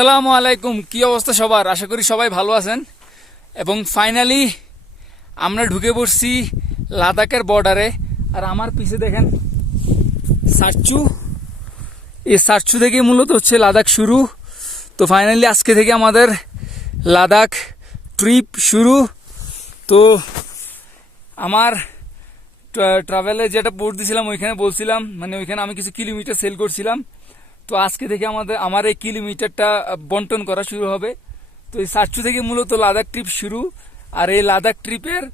আসসালামু আলাইকুম, কি অবস্থা সবার? আশা করি সবাই ভালো আছেন। এবং ফাইনালি আমরা ঢুকে পড়ছি লাদাখের বর্ডারে। আর আমার পিছে দেখেন সারচু, এই সারচু থেকে মূলত হচ্ছে লাদাখ শুরু। তো ফাইনালি আজকে থেকে আমাদের লাদাখ ট্রিপ শুরু। তো আমার ট্রাভেলে যেটা পোর্ট দিয়েছিলাম ওইখানে বলছিলাম, মানে ওইখানে আমি কিছু কিলোমিটার সেল করছিলাম। তো আজকে থেকে আমার এই কিলোমিটারটা বন্টন করা শুরু হবে। তো এই সারচু থেকে মূলত লাদাখ ট্রিপ শুরু। আর এই লাদাখ ট্রিপের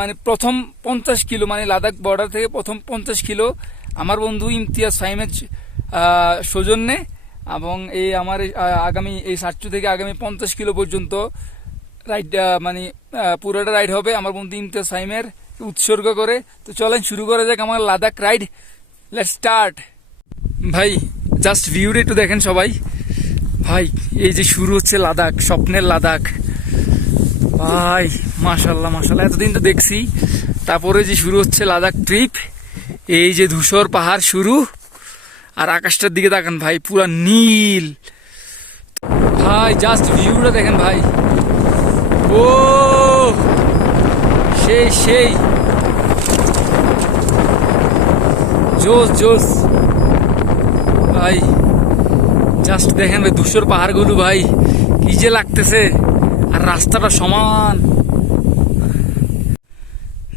মানে প্রথম 50 কিলো, মানে লাদাখ বর্ডার থেকে প্রথম 50 কিলো আমার বন্ধু ইমতিয়াজ ফাহিমের সৌজন্যে। এবং এই আমার আগামী এই সারচু থেকে আগামী 50 কিলো পর্যন্ত রাইড, মানে পুরোটা রাইড হবে আমার বন্ধু ইমতিয়াজ ফাহিমের উৎসর্গ করে। তো চলেন শুরু করা যাক আমার লাদাখ রাইড। Let's start. ভাই জাস্ট ভিউটা একটু দেখেন সবাই। ভাই এই যে শুরু হচ্ছে লাদাখ, স্বপ্নের লাদাখ। ভাই মাশাল্লাহ মাশাল্লাহ, এতদিন তো দেখছি, তারপরে যে শুরু হচ্ছে লাদাখ ট্রিপ। এই যে ধূসর পাহাড় শুরু, আর আকাশটার দিকে তাকান ভাই, পুরা নীল। ভাই জাস্ট ভিউটা দেখেন ভাই। ও সেই সেই জোস জোস ভাই। জাস্ট দেখেন ভাই ধূসর পাহাড়গুলো, ভাই কি যে লাগতেছে, আর রাস্তাটা সমান।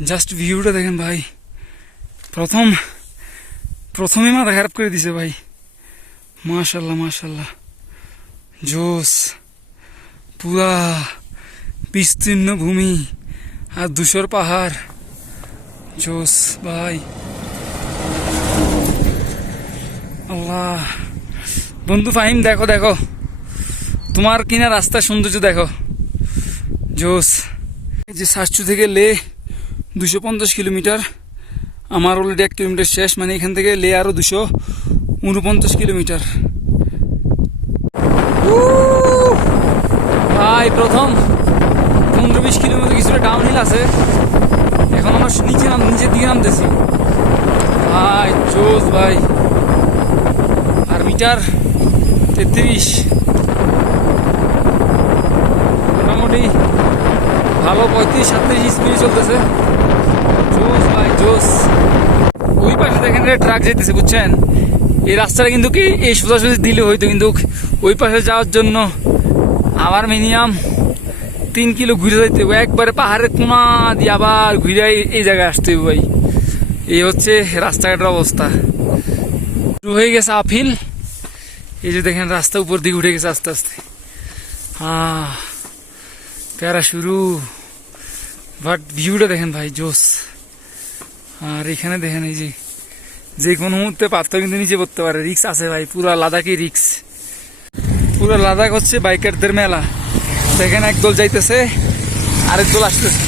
জাস্ট ভিউটা দেখেন ভাই। প্রথমে মাথা খারাপ করে দিছে ভাই। মাশাল্লাহ মাশাল্লাহ, জোস। পুরা বিস্তীর্ণ ভূমি আর ধূসর পাহাড়, জোস ভাই। আল্লাহ বন্ধু ফাহিম, দেখো দেখো তোমার কিনা রাস্তার সৌন্দর্য দেখো, জোস। এই যে সারচু থেকে লে 250 কিলোমিটার, আমার অলরেডি 1 কিলোমিটার শেষ, মানে এখান থেকে লে আরো 249 কিলোমিটার। ভাই প্রথম 15-20 কিলোমিটার কিছুটা ডাউনহিল আছে, এখন আমরা নিচের দিকে নামতেছি। ভাই জোস ভাই। আর মিটার 33, মোটামুটি ভালো 35-37 স্পিডে চলতেছে। জোস ভাই জোস। ওই পাশে দেখেন ট্রাক যেতেছে, বুঝছেন? এই রাস্তাটা কিন্তু কি এই সোজাসুজি দিলে হইতো, কিন্তু ওই পাশে যাওয়ার জন্য আমার মিনিমাম 3 কিলো ঘুরে যাইতে হবে, একবারে পাহাড়ের কোনা দিয়ে আবার ঘুরে এই জায়গায় আসতে হবে ভাই। এই হচ্ছে রাস্তাঘাটের অবস্থা। শুরু হয়ে গেছে আপহিল। এই যে দেখেন রাস্তা উপর দিকে উঠে গেছে আস্তে আস্তে। প্যারা শুরু, বাট ভিউটা দেখেন ভাই, জোস। আর এখানে দেখেন এই যে কোনো মুহূর্তে পাথর কিন্তু নিচে পড়তে পারে, রিক্স আছে ভাই। পুরা লাদাখই রিক্স। পুরো লাদাখ হচ্ছে বাইকারদের মেলা। দেখেন একদল যাইতেছে, আরেক দল আসতেছে,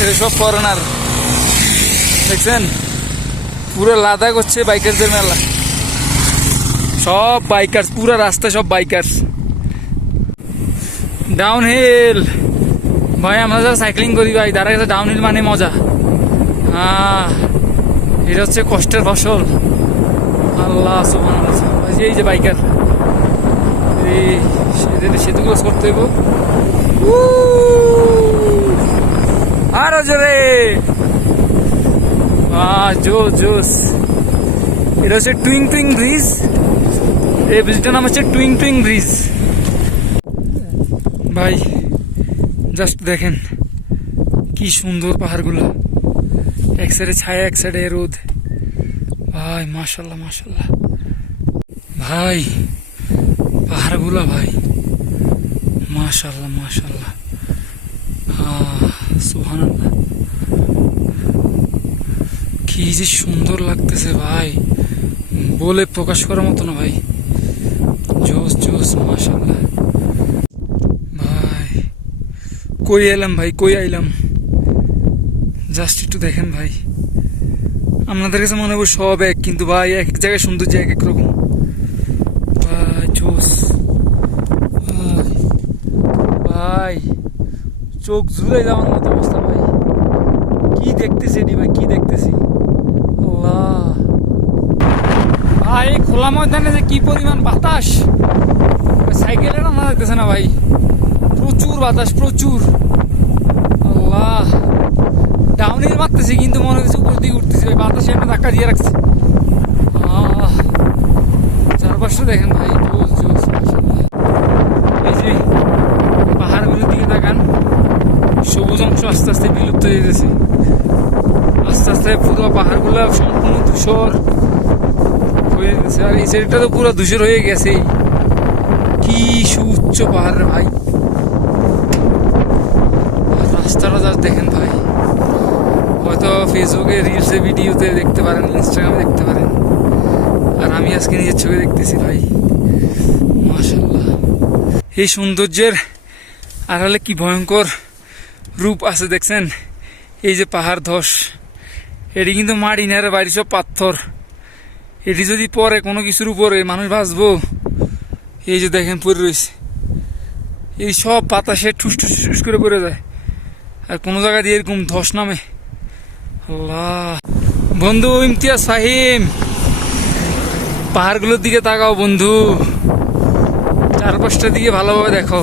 এটা সব ফরেনার, দেখছেন? পুরো লাদাখ হচ্ছে বাইকারদের মেলা, সব বাইকার, পুরো রাস্তা সব বাইকার। ডাউনহিল ভাই, আমরা যারা সাইক্লিং করি ভাই, তারা কাছে ডাউনহিল মানে মজা। এটা হচ্ছে কষ্টের ফসল। আল্লাহ সুবহানাল্লাহ। এই যে বাইকার, সেতু ক্রস করতে হইব আরো জোরে। জোস জোস। এটা হচ্ছে টুইং টুইং ব্রিজ। এই ব্রিজটার নাম হচ্ছে টুইং টুইং ব্রিজ। ভাই জাস্ট দেখেন কি সুন্দর পাহাড়গুলো, এক সাইডে ছায়া এক সাইডে রোদ। ভাই মাশাল্লাহ মাশাল্লাহ ভাই, পাহাড়গুলো ভাই মাশাল্লাহ মাশাল্লাহ। সুবহানাল্লাহ, কি যে সুন্দর লাগতেছে ভাই, বলে প্রকাশ করার মতো না ভাই। জোস জোস মাশাল্লাহ ভাই। কই এলাম ভাই, কই আইলাম, জাস্ট একটু দেখেন ভাই। আপনাদের কাছে মনে হবে সব এক, কিন্তু ভাই এক এক জায়গায় সৌন্দর্য এক এক রকম ভাই। জোস ভাই, চোখ ঝুলে যাওয়ার মতো অবস্থা ভাই। কি দেখতেছি এটি ভাই, কি দেখতেছি। আল্লাহ ভাই, খোলা ময়দানে যে কি পরিমাণ বাতাস, লাগতেছে না ভাই, প্রচুর বাতাস, প্রচুর। আল্লাহ, ডাউনের মারতেছি কিন্তু মনে হচ্ছে উপর দিকে উঠতেছি ভাই, বাতাসে একটা ধাক্কা দিয়ে রাখছে। চারপাশটা দেখেন ভাই, জোস জোস মাশাআল্লাহ। এই যে পাহাড়গুলোর দিকে তাকান, সবুজ অংশ আস্তে আস্তে বিলুপ্ত হয়ে যেতেছে, আস্তে আস্তে পুরো পাহাড়গুলো সম্পূর্ণ ধূসর হয়ে গেছে। আর এই সাইডটা তো পুরো ধূসর হয়ে গেছে। কি সুউচ্চ পাহাড় রে ভাই, রাস্তাটা যা দেখেন ভাই, হয়তো ফেসবুকে রিলসে ভিডিওতে দেখতে পারেন, ইনস্টাগ্রামে দেখতে পারেন, আর আমি আজকে নিজের চোখে দেখতেছি ভাই, মাশাআল্লাহ। এই সৌন্দর্যের আড়ালে কি ভয়ঙ্কর রূপ আছে দেখছেন। এই যে পাহাড় ধস, এটি কিন্তু মাটি না রে, বাড়ি সব পাথর। এটি যদি পরে কোনো কিছুর উপরে মানুষ বাঁচবো। এই যে দেখেন পড়ে রয়েছে, এই সব বাতাসে ঠুস ঠুস ঠুস করে পড়ে যায়, আর কোনো জায়গা দিয়ে এরকম ধস নামে। আল্লাহ, বন্ধু ইমতিয়াজ ফাহিম, পাহাড়গুলোর দিকে তাকাও বন্ধু, চারপাশটার দিকে ভালোভাবে দেখো।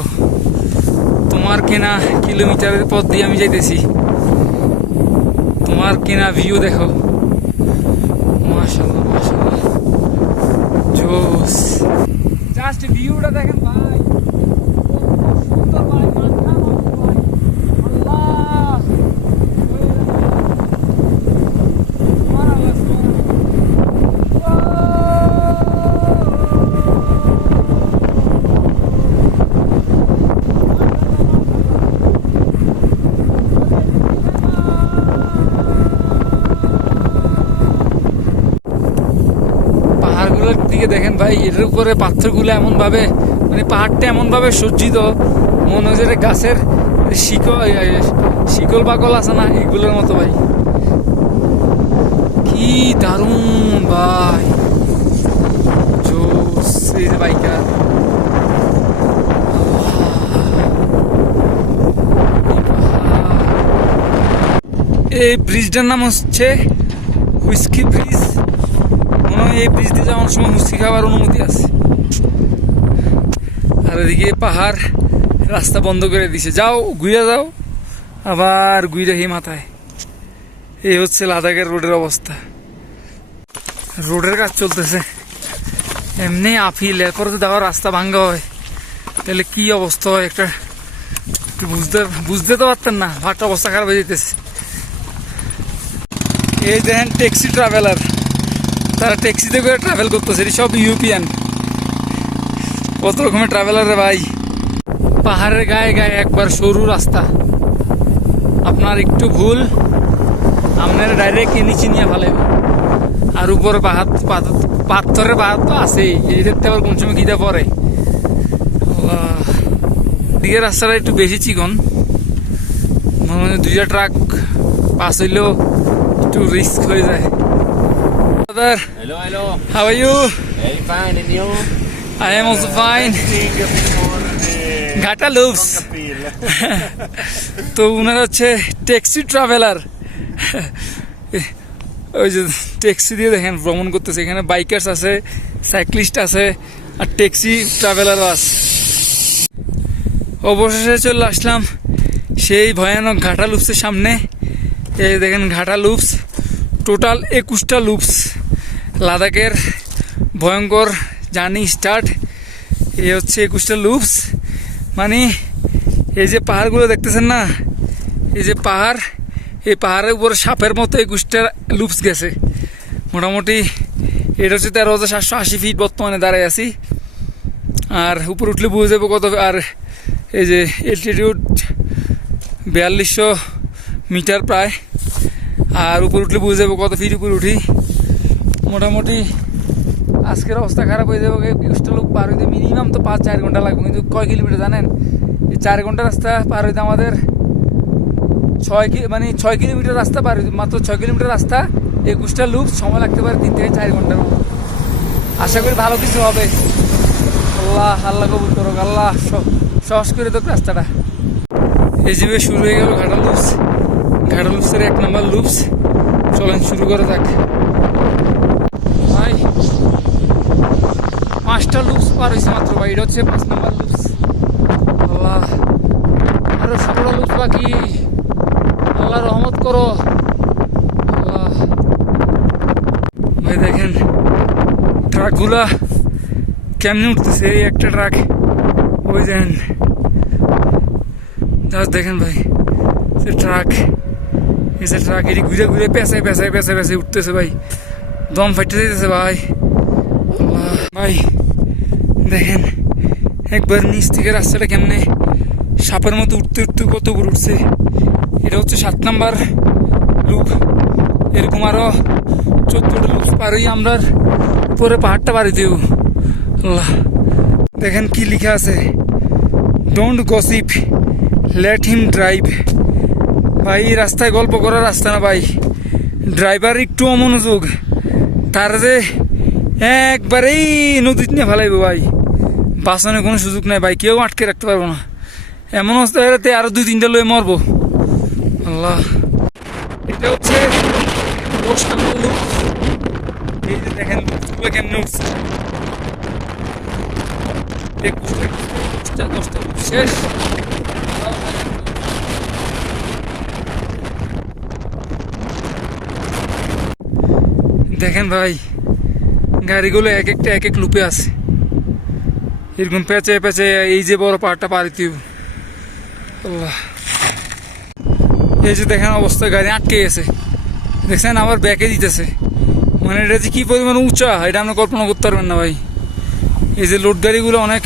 তোমার কেনা কিলোমিটারের পথ দিয়ে আমি যাইতেছি, তোমার কেনা ভিউ দেখো, মাশাআল্লাহ মাশাআল্লাহ, জোস। জাস্ট ভিউটা দেখেন ভাই, সুন্দর ভাই, মাথা নষ্ট ভাই। আল্লাহ, পাহাড়গুলোর দিকে দেখেন ভাই, এর উপরে পাথরগুলো এমন ভাবে, মানে পাহাড়টা এমন ভাবে সজ্জিত, মনে হচ্ছে গাছের শিকল বাকল আছে না, এগুলোর মতো ভাই। কি দারুণ ভাই, জোস। এই যে বাইকার, এই ব্রিজটার নাম হচ্ছে হুইস্কি ব্রিজ। মনে হয় এই ব্রিজ দিয়ে যাওয়ার সময় হুইস্কি খাওয়ার অনুমতি আছে। আর এদিকে পাহাড় রাস্তা বন্ধ করে দিছে, যাও ঘুরে যাও, আবার ঘুরে হি মাথায়। এই হচ্ছে লাদাখের রোডের অবস্থা, রোডের কাজ চলতেছে এমনি আফিল। এরপরে যদি আবার রাস্তা ভাঙ্গা হয় তাহলে কি অবস্থা হয় একটা বুঝতে তো পারতেন না, ভাটটা অবস্থা খারাপ হয়ে যেতেছে। এই দেখেন ট্যাক্সি ট্রাভেলার, তারা ট্যাক্সিতে করে ট্রাভেল করতেছে, সব ইউরোপিয়ান, কত রকমের ট্রাভেলার রে ভাই। পাহাড়ের গায়ে গায়ে একবার সরু রাস্তা, আপনার একটু ভুল আপনার ডাইরেক্ট নিচে নিয়ে ফেলে, আর উপরে পাথরের পাহাড় তো আছেই, এই দেখতে আবার কোন সময় গিয়ে পড়ে। দিকে রাস্তাটা একটু বেশি চিকন, মনে হয় 2টা ট্রাক পাস হইলেও একটু রিস্ক হয়ে যায়। Hello, hello. How are you? Very fine, and you? I am also fine. ঘাটা লুপস। তো উনারা হচ্ছে ট্যাক্সি ট্রাভেলার, ওই যে ট্যাক্সি দিয়ে দেখেন ভ্রমণ করতেছে। এখানে বাইকার্স আছে, সাইক্লিস্ট আছে, আর ট্যাক্সি ট্রাভেলারও আছে। অবশেষে চলে আসলাম সেই ভয়ানক ঘাটা লুপসের সামনে। এই দেখেন ঘাটা লুপস, টোটাল 21টা লুপস। লাদাখের ভয়ঙ্কর জার্নি স্টার্ট। এই হচ্ছে 21টা লুপস। মানে এই যে পাহাড়গুলো দেখতেছেন না, এই যে পাহাড়, এই পাহাড়ের উপরে সাপের মতো 21টা লুপস গেছে। মোটামুটি এটা হচ্ছে 13,780 ফিট বর্তমানে দাঁড়ায় আছি। আর উপর উঠলে বুঝে যাবো কত। আর এই যে এলটিটিউড 4200 মিটার প্রায়, আর উপর উঠলে বুঝে যাবো কত ফিট উপর উঠি। মোটামুটি আজকের অবস্থা খারাপ হয়ে যাবে। 21টা লোক পার হইতে মিনিমাম তো 5-4 ঘন্টা লাগবে। কিন্তু কয় কিলোমিটার জানেন? এই 4 ঘন্টা রাস্তা পার হইতে আমাদের 6 কিলোমিটার রাস্তা পার হইতে, মাত্র 6 কিলোমিটার রাস্তা 21টা লুপ, সময় লাগতে পারে 3 থেকে 4 ঘন্টার মতো। আশা করি ভালো কিছু হবে। আল্লাহ কবুল করুক, আল্লাহ সহজ করে দেখ রাস্তাটা। এই যে শুরু হয়ে গেল ঘাটা লুপস। ঘাটা লুপসের 1 নম্বর লুপস। চলেন শুরু করে যাক ভাই। 5টা লুপস পার হয়েছে মাত্র ভাই, এটা হচ্ছে 5 নম্বর লুপস। বাকি। আল্লাহ রহমত করো আল্লাহ। ভাই দেখেন ট্রাকগুলা কেমনে উঠতেছে। এই একটা ট্রাক, ওই দেখেন জাস্ট দেখেন ভাই, সে ট্রাক, এই যে ট্রাক এটি ঘুরে ঘুরে পেঁচায় পেঁচায় পেঁচায় পেঁচায় উঠতেছে ভাই, দম ফাইটে যেতেছে ভাই আল্লাহ। ভাই দেখেন একবার নিচ থেকে রাস্তাটা কেমনে সাপের মতো উঠতে উঠতে কত উপর উঠছে। এটা হচ্ছে 7 নাম্বার লুপ। এরকম আরো 14টা লুপ পারই আমরা উপরে পাহাড়টা পাড়ি দেব আল্লাহ। দেখেন কি লেখা আছে, don't gossip, let him drive. ভাই রাস্তায় গল্প করার রাস্তা না ভাই, ড্রাইভার একটু অমনোযোগ, তার যে একবারেই নদীতে নিয়ে ফেলাইবো ভাই, বাঁচানোর কোনো সুযোগ নাই ভাই, কেউ আটকে রাখতে পারবো না। এমন অবস্থা এরাতে আরো 2-3টা লয়ে মরবো আল্লাহ। এটা হচ্ছে 10 নাম্বার লুপ। এই যে দেখেন লুপগুলো কেমনে উঠছে, 10টা লুপ শেষ। দেখেন ভাই গাড়িগুলো এক একটা এক এক লুপে আছে, এরকম পেঁচে পেঁচে এই যে বড় পাহাড়টা পাড়ি দিব আল্লাহ। এই যে দেখেন অবস্থা, গাড়ি আটকে গেছে দেখছেন, আবার ব্যাকে দিতেছে, মানে এটা যে কি পরিমাণ উঁচা এটা আপনি কল্পনা করতে পারবেন না ভাই। এই যে লোড গাড়িগুলো অনেক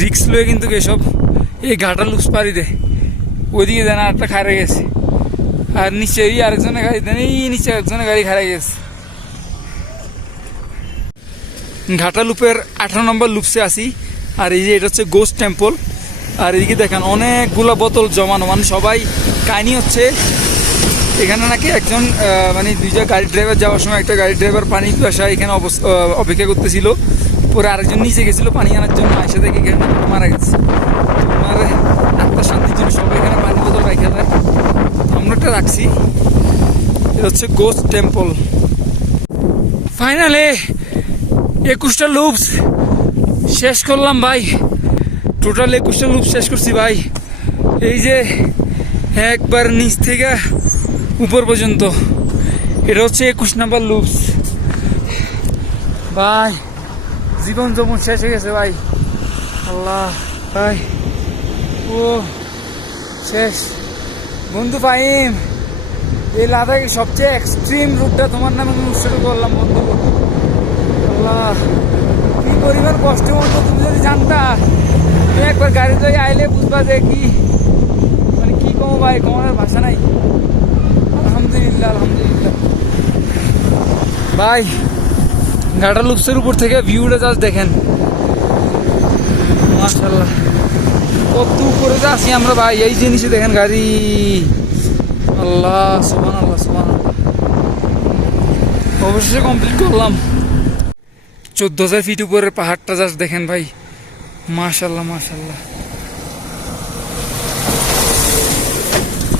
রিক্স লয়ে কিন্তু এসব এই ঘাটার লুপস পাড়ি দেয়। ওইদিকে দেন আরেকটা খারে গেছে, আর নিচে এই আরেকজনের গাড়ি দেন, এই নিচে আরেকজনের গাড়ি খারে গেছে। ঘাটা লুপের 18 নম্বর লুপসে আসি। আর এই যে এটা হচ্ছে গোস্ট টেম্পল। আর এদিকে দেখেন অনেকগুলো বোতল জমানো, মানে সবাই কাহিনী হচ্ছে এখানে নাকি একজন মানে দুইটা গাড়ি ড্রাইভার যাওয়ার সময় একটা গাড়ি ড্রাইভার পানি পিপাসা এখানে অপেক্ষা করতেছিল, পরে আরেকজন নিচে গেছিল পানি আনার জন্য, এসে দেখে এখানে মারা গেছে। তোমার আত্মার শান্তির জন্য সবাই এখানে পানি বোতল রাখা যায়, আমরা একটা রাখছি। এটা হচ্ছে গোস্ট টেম্পল। ফাইনালে 21টা লুপস শেষ করলাম ভাই, টোটাল 21টা লুপ শেষ করছি ভাই। এই যে একবার নিচ থেকে উপর পর্যন্ত, এটা হচ্ছে 21 নাম্বার লুপস ভাই। জীবন যৌবন শেষ হয়ে গেছে ভাই আল্লাহ ভাই, ও শেষ। বন্ধু ফাহিম, এই লাদাখের সবচেয়ে এক্সট্রিম রুটটা তোমার নামে উৎসর্গ করলাম বন্ধু আল্লাহ। কি পরিমাণ কষ্ট বন্ধু, তুমি যদি জানতা, তুমি একবার গাড়ি ধরে আইলে বুঝবা যে কি, মানে কি কমো ভাই, কমানোর ভাষা নাই। আলহামদুলিল্লাহ আলহামদুলিল্লাহ ভাই। ঘাটা লুপসের উপর থেকে ভিউটা জাস্ট দেখেন মাশাআল্লাহ, কত উপরে যে আছি আমরা ভাই। এই জিনিসে দেখেন গাড়ি আল্লাহ, সুবহানাল্লাহ সুবহানাল্লাহ। অবশেষে কমপ্লিট করলাম 14,000 ফিট উপরের পাহাড়টা, জাস্ট দেখেন ভাই মাশাআল্লাহ মাশাআল্লাহ,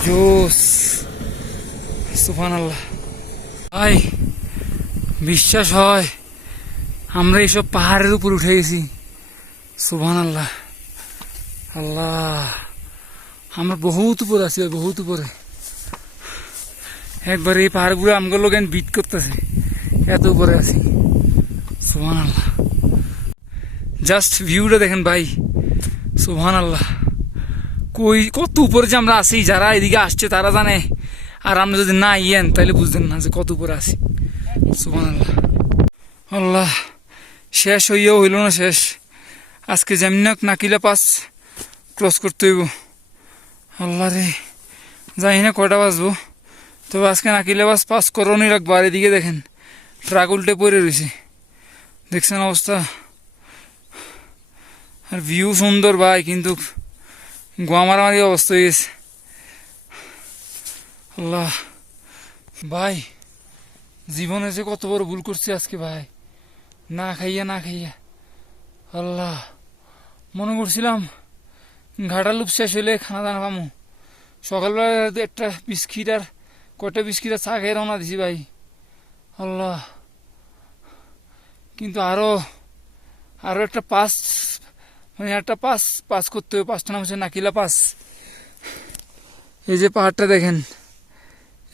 জোস সুবহানাল্লাহ। ভাই বিশ্বাস হয় আমরা এইসব পাহাড়ের উপর উঠে গেছি, সুবহানাল্লাহ আল্লাহ। আমরা বহুত উপরে আছি ভাই, বহুত উপরে। একবার এই পাহাড়গুলো আমগুলো লোক বিট করতেছে, এত উপরে আছি সুবহানাল্লাহ। জাস্ট ভিউটা দেখেন ভাই সুবহানাল্লাহ, কই কত উপরে যে আমরা আছি, যারা এদিকে আসছে তারা জানে, আর আমরা যদি না ইয়েন তাহলে বুঝতেন না যে কত উপরে আছি সুবহানাল্লাহ আল্লাহ। শেষ হইয়াও হইল না শেষ, আজকে যেমন নাকিলা পাস ক্রস করতে হইব আল্লাহ রে। জানি না কয়টা বাজবো, তবে আজকে নাকিলা পাস করণই রাখবো। আর এদিকে দেখেন ট্রাক উল্টে পড়ে রয়েছে, দেখছেন অবস্থা। আর ভিউ সুন্দর ভাই, কিন্তু গোয়া মারামারি অবস্থা হয়ে গেছে আল্লাহ। ভাই জীবনে যে কত বড় ভুল করছি আজকে ভাই, না খাইয়া আল্লাহ। মনে করছিলাম ঘাটা লুপ শেষ হইলে খানা দানা পামু, সকালবেলা একটা বিস্কিট আর কয়টা বিস্কিট আর চা খেয়ে রওনা দিছি ভাই আল্লাহ। কিন্তু আরো একটা পাস, মানে একটা পাস করতে হবে। পাঁচটা নাম হচ্ছে নাকিলা পাস। এই যে পাহাড়টা দেখেন,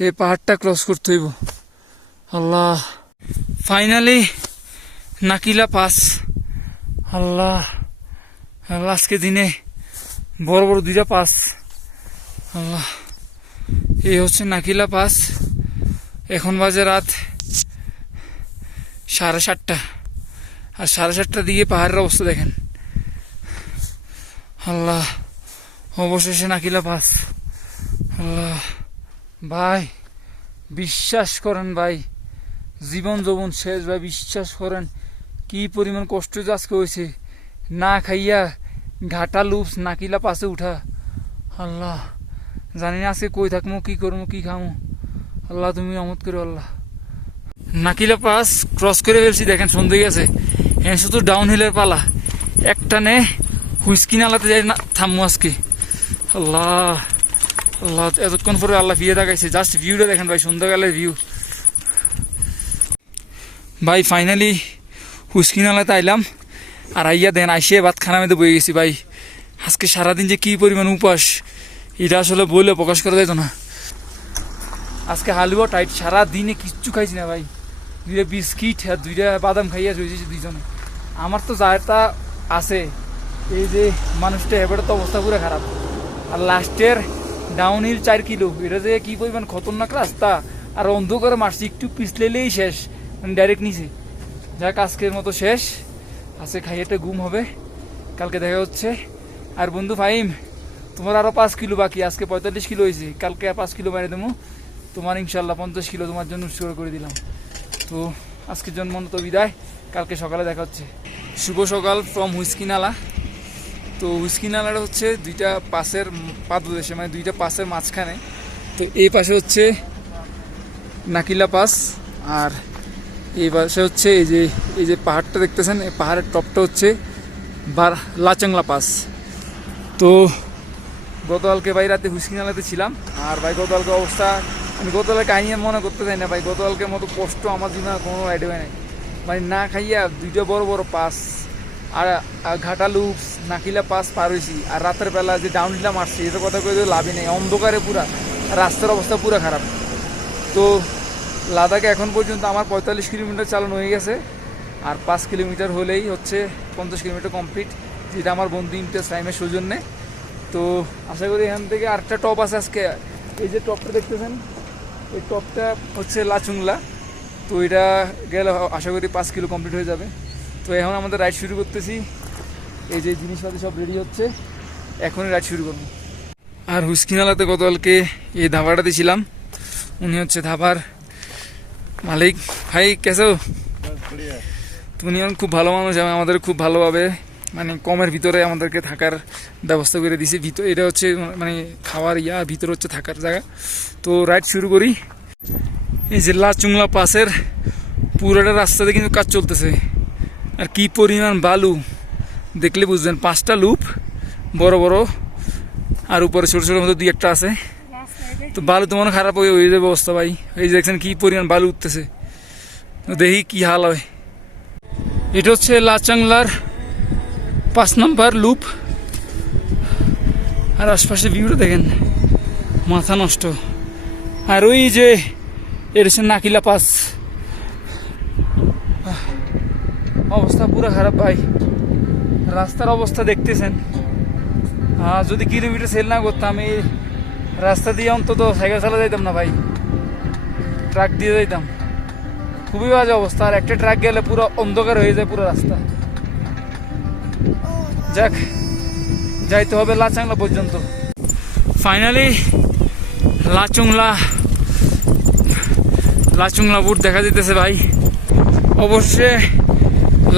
এই পাহাড়টা ক্রস করতে হইব। আল্লাহ, ফাইনালি নাকিলা পাস। আল্লাহ আল্লাহ, আজকে দিনে বড় বড় দুইটা পাস। আল্লাহ, এই হচ্ছে নাকিলা পাস। এখন বাজে রাত 7:30, আর 7:30টার দিকে পাহাড়ের অবস্থা দেখেন। আল্লাহ, অবশেষে নাকিলা পাস। আল্লাহ ভাই, বিশ্বাস করেন ভাই, জীবন যৌবন শেষ ভাই, বিশ্বাস করেন কি পরিমাণ কষ্ট যে আজকে হয়েছে, না খাইয়া ঘাটা লুপস নাকিলা পাশে উঠা। আল্লাহ, জানি না আজকে কই থাকবো, কি করবো, কি খামো। আল্লাহ তুমি রহমত করো। আল্লাহ, নাকিলা পাস ক্রস করে ফেলছি, দেখেন সন্ধ্যে গেছে। হ্যাঁ, শুধু ডাউন হিলের পালা, একটা নে হুইস্কি নালাতে যাই না থামবো আজকে। আল্লাহ আল্লাহ, এতক্ষণ পরে আল্লাহ ভিউ দেখাইছে। জাস্ট ভিউটা দেখেন ভাই, সন্ধ্যাকালের ভিউ ভাই। ফাইনালি হুইস্কি নালাতে আইলাম, আর আইয়া দেন আইসে ভাত খানা মেয়েতে বয়ে গেছি ভাই। আজকে সারাদিন যে কি পরিমাণ উপাস, এটা আসলে বললে প্রকাশ করা যেত না। আজকে হালুয়া টাইট, সারাদিনে কিচ্ছু খাইছি না ভাই। 2টা বিস্কিট আর 2টা বাদাম খাইয়া রয়েছে দুইজনে। আমার তো যারটা আছে, এই যে মানুষটা এবারে তো অবস্থা পুরো খারাপ। আর লাস্টের ডাউন হিল 4 কিলো, এটা যে কি পরিমাণ খতরনাক রাস্তা, আর অন্ধকারে মারছি, একটু পিছলেলেই শেষ, মানে ডাইরেক্ট নিচে। যাক, আজকের মতো শেষ। আজকে খাইয়েটা ঘুম হবে, কালকে দেখা হচ্ছে। আর বন্ধু ফাহিম, তোমার আরও 5 কিলো বাকি, আজকে 45 কিলো হয়েছে, কালকে আর 5 কিলো বাইরে দেবো তোমার, ইনশাল্লাহ 50 কিলো তোমার জন্য উৎসর্গ করে দিলাম। তো আজকের জন্য মনে তো বিদায়, কালকে সকালে দেখা হচ্ছে। শুভ সকাল ফ্রম হুইস্কি নালা। তো হুইস্কি নালাটা হচ্ছে 2টা পাসের পাদদেশে, মানে 2টা পাসের মাঝখানে। তো এই পাশে হচ্ছে নাকিলা পাস, আর এই পাশে হচ্ছে এই যে পাহাড়টা দেখতেছেন, এই পাহাড়ের টপটা হচ্ছে লাচাংলা পাস। তো গতকালকে ভাই রাতে হুইস্কি নালাতে ছিলাম, আর ভাই গতকালকে অবস্থা, আমি গতকালকে কাহিনী মনে করতে চাই না ভাই। গতকালকের মতো কষ্ট আমার জীবনে কোনো রাইডে হয় নাই। মানে না খাইয়া 2টা বড় বড় পাস, আর ঘাটা লুপস নাকিলা পাস পার হয়েছি, আর রাতের বেলা যে ডাউনহিলটা মারছি, এটা কথা কই লাভই নেই। অন্ধকারে পুরা রাস্তার অবস্থা পুরো খারাপ। তো লাদাখে এখন পর্যন্ত আমার 45 কিলোমিটার চালানো হয়ে গেছে, আর 5 কিলোমিটার হলেই হচ্ছে 50 কিলোমিটার কমপ্লিট, যেটা আমার বন্ধু ইমতিয়াজ টাইমের সৌজন্যে। তো আশা করি এখান থেকে আরেকটা টপ আছে আজকে। এই যে টপটা দেখতেছেন, এই টপটা হচ্ছে লাচুংলা। তো এটা গেলে আশা করি 5 কিলো কমপ্লিট হয়ে যাবে। তো এখন আমাদের রাইড শুরু করতেছি। এই যে জিনিসপাতি সব রেডি হচ্ছে, এখনই রাইড শুরু করবো। আর হুইস্কি নালাতে গতকালকে এই ধাবাটাতে ছিলাম, উনি হচ্ছে ধাবার মালিক। ভাই কেসো? তুমি খুব ভালো মানুষ, আমাদের খুব ভালোভাবে মানে কমের ভিতরে আমাদেরকে থাকার ব্যবস্থা করে দিছে। এটা হচ্ছে মানে খাওয়ার ভিতরে হচ্ছে থাকার জায়গা। তো রাইড শুরু করি। এই যে লাচুংলা পাসের পুরোটা রাস্তাতে কিন্তু কাজ চলতেছে, আর কি পরিমাণ বালু দেখলে বুঝবেন। 5টা লুপ বড় বড়, আর উপরে ছোটো ছোটোর মধ্যে 2-1টা আছে। তো বালু তো মনে খারাপ হয়ে যাবে অবস্থা ভাই। এই যে দেখছেন কি পরিমাণ বালু উঠতেছে, দেখি কি হাল হয়। এটা হচ্ছে লাচাংলার 5 নম্বর লুপ, আর আশপাশে ভিউটা দেখেন, মাথা নষ্ট। আর ওই যে এটা হচ্ছে নাকিলা পাস, অবস্থা পুরো খারাপ ভাই। রাস্তার অবস্থা দেখতেছেন, যদি কিলোমিটার সেল না করতাম, এই রাস্তা দিয়ে অন্তত সাইকেল চালা যাইতাম না ভাই, ট্রাক দিয়ে যাইতাম। খুবই বাজে অবস্থা, আর একটা ট্রাক গেলে পুরো অন্ধকার হয়ে যায় পুরো রাস্তা। যাক, যাইতে হবে লাচাংলা পর্যন্ত। ফাইনালি লাচুংলা বুট দেখা যেতেছে ভাই। অবশ্যই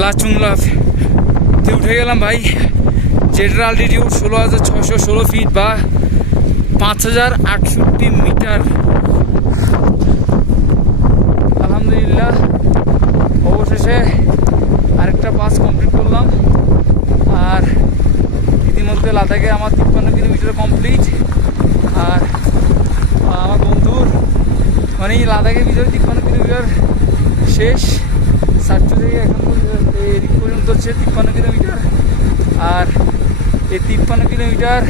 লাচুংলাতে উঠে গেলাম ভাই, যেটার অ্যালটিটিউড 16,616 ফিট বা 5,068 মিটার। আলহামদুলিল্লাহ, অবশেষে আরেকটা পাস কমপ্লিট করলাম। আর ইতিমধ্যে লাদাখে আমার 53 কিলোমিটার কমপ্লিট। আর আমার বন্ধুর মানে লাদাখের ভিতরে 53 কিলোমিটার শেষ, 60 থেকে এখন এদিক পর্যন্ত হচ্ছে 53 কিলোমিটার। আর এই 53 কিলোমিটার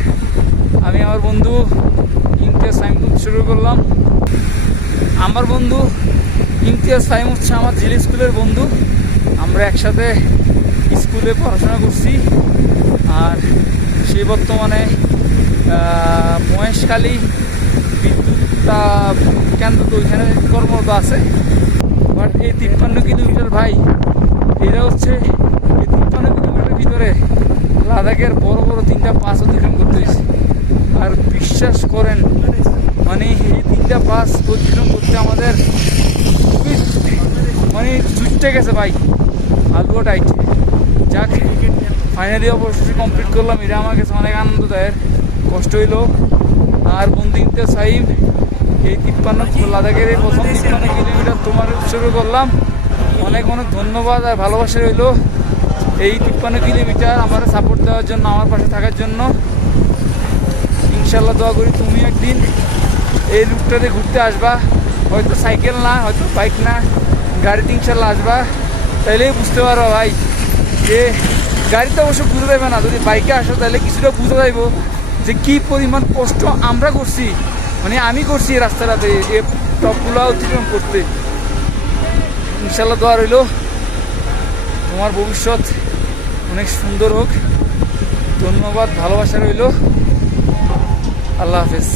আমি আমার বন্ধু ইমতিয়াজ ফাহিম শুরু করলাম। আমার বন্ধু ইমতিয়াজ ফাহিম হচ্ছে আমার জেলা স্কুলের বন্ধু। আমরা একসাথে স্কুলে পড়াশোনা করছি। আর সে বর্তমানে মহেশখালী বিদ্যুৎ কেন্দ্র তো ওইখানে কর্মরত আছে। বাট এই 53 কিলোমিটার ভাই, এটা হচ্ছে এই 53 কিলোমিটারের ভিতরে লাদাখের বড় বড় 3টা পাস অতিক্রম করতে হয়েছে। আর বিশ্বাস করেন, মানে এই 3টা পাস অতিক্রম করতে আমাদের খুবই মানে ছুটতে গেছে ভাই, আলুয়া টাইট। যাক, ফাইনালি অবশেষে কমপ্লিট করলাম। এটা আমার কাছে অনেক আনন্দদায়ক। কষ্ট হইলো। আর বন্ধু ইমতিয়াজ ফাহিম, এই 53 লাদাখের এই প্রথম 53 কিলোমিটার তোমার উৎসর্গ করলাম। অনেক অনেক ধন্যবাদ আর ভালোবাসা রইলো এই 53 কিলোমিটার আমার সাপোর্ট দেওয়ার জন্য, আমার পাশে থাকার জন্য। ইনশাল্লাহ দোয়া করি তুমি একদিন এই রুটটাতে ঘুরতে আসবা। হয়তো সাইকেল না, হয়তো বাইক না, গাড়িতে ইনশাল্লাহ আসবা। তাইলেই বুঝতে পারো ভাই যে গাড়িতে অবশ্য বুঝে যাবে না, যদি বাইকে আসো তাহলে কিছুটা বুঝে যাইব যে কী পরিমাণ কষ্ট আমরা করছি, মানে আমি করছি এই রাস্তাটাতে এই টপগুলো অতিক্রম করতে। ইনশাল্লাহ দোয়া রইল তোমার ভবিষ্যৎ অনেক সুন্দর হোক। ধন্যবাদ, ভালোবাসা রইল। আল্লাহ হাফেজ।